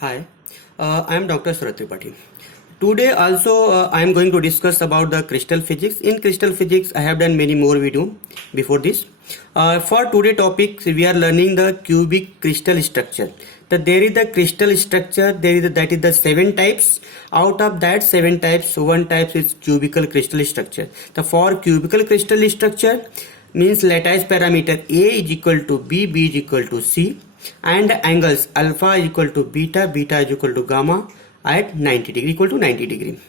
Hi, I am Dr. Sharad Tripathi. Today also I am going to discuss about the crystal physics. In crystal physics I have done many more video before this. For today topic we are learning the cubic crystal structure. There is the crystal structure, that is the 7 types. Out of that 7 types, one type is cubical crystal structure. For cubical crystal structure means lattice parameter A is equal to B, B is equal to C, and angles alpha is equal to beta, beta is equal to gamma at 90 degree, equal to 90 degree.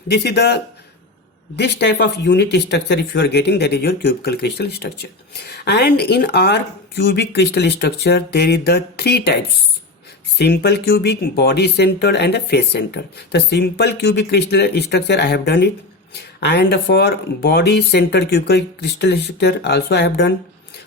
This type of unit structure if you are getting, that is your cubical crystal structure. And in our cubic crystal structure there is the 3 types: simple cubic, body centered, and a face centered. The simple cubic crystal structure I have done it, and for body centered cubical crystal structure also I have done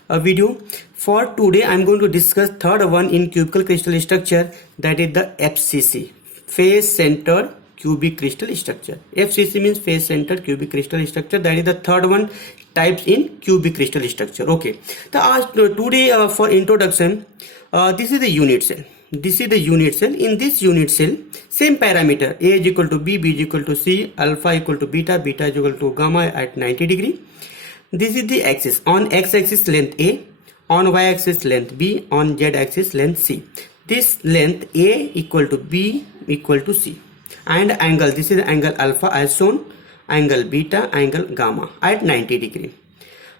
a video. For today I am going to discuss third one in cubical crystal structure, that is the FCC, face centered cubic crystal structure. FCC means face centered cubic crystal structure. That is the third one types in cubic crystal structure. Okay, today for introduction, this is the unit cell. This is the unit cell. In this unit cell, same parameter A is equal to B, B is equal to C, alpha equal to beta, beta is equal to gamma at 90 degree. This is the axis. On x-axis length A, on y-axis length B, on z-axis length C. This length A equal to B equal to C. And angle, this is the angle alpha as shown, angle beta, angle gamma at 90 degree.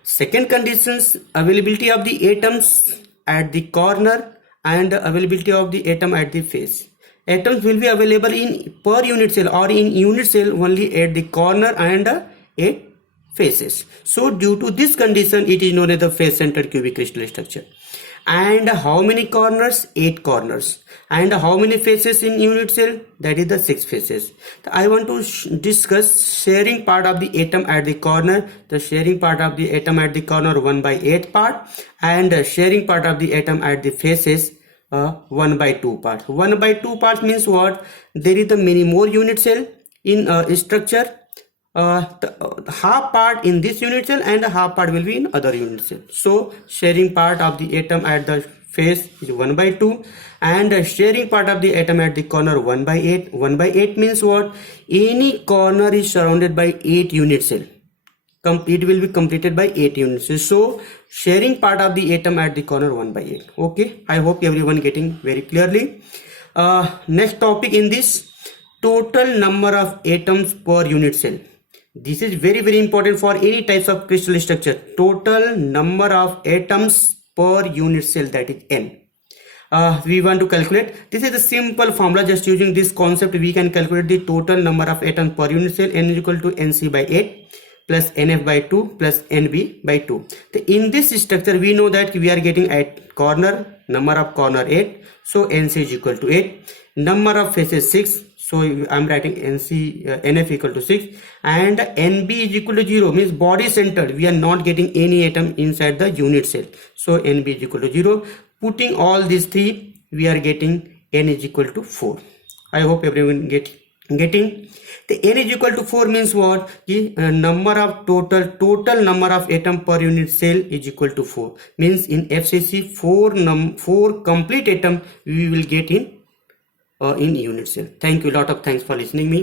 Second conditions, availability of the atoms at the corner and availability of the atom at the face. Atoms will be available in per unit cell or in unit cell only at the corner and at faces. So due to this condition it is known as the face centered cubic crystal structure. And how many corners? 8 corners. And how many faces in unit cell? That is the 6 faces. I want to discuss sharing part of the atom at the corner. The sharing part of the atom at the corner 1/8 part, and sharing part of the atom at the faces 1/2 part. 1/2 part means what? There is the many more unit cell in structure. Half part in this unit cell and half part will be in other unit cell. So sharing part of the atom at the face is 1/2, and sharing part of the atom at the corner 1/8. 1/8 means what? Any corner is surrounded by 8 unit cell. It will be completed by 8 unit cells. So sharing part of the atom at the corner 1/8. Okay, I hope everyone getting very clearly. Next topic in this, total number of atoms per unit cell. This is very important for any types of crystal structure. Total number of atoms per unit cell, that is n. We want to calculate. This is a simple formula. Just using this concept we can calculate the total number of atoms per unit cell. N is equal to Nc/8 plus Nf by 2 plus Nb by 2. In this structure we know that we are getting at corner, number of corner 8, so Nc is equal to 8. Number of faces 6, so I am writing Nf equal to 6, and Nb is equal to 0 means body centered. We are not getting any atom inside the unit cell, so Nb is equal to 0. Putting all these 3 we are getting N is equal to 4. I hope everyone getting. The N is equal to 4 means what? The number of total number of atom per unit cell is equal to 4. Means in FCC 4 complete atom we will get in unit cell. Thank you. Lot of thanks for listening me.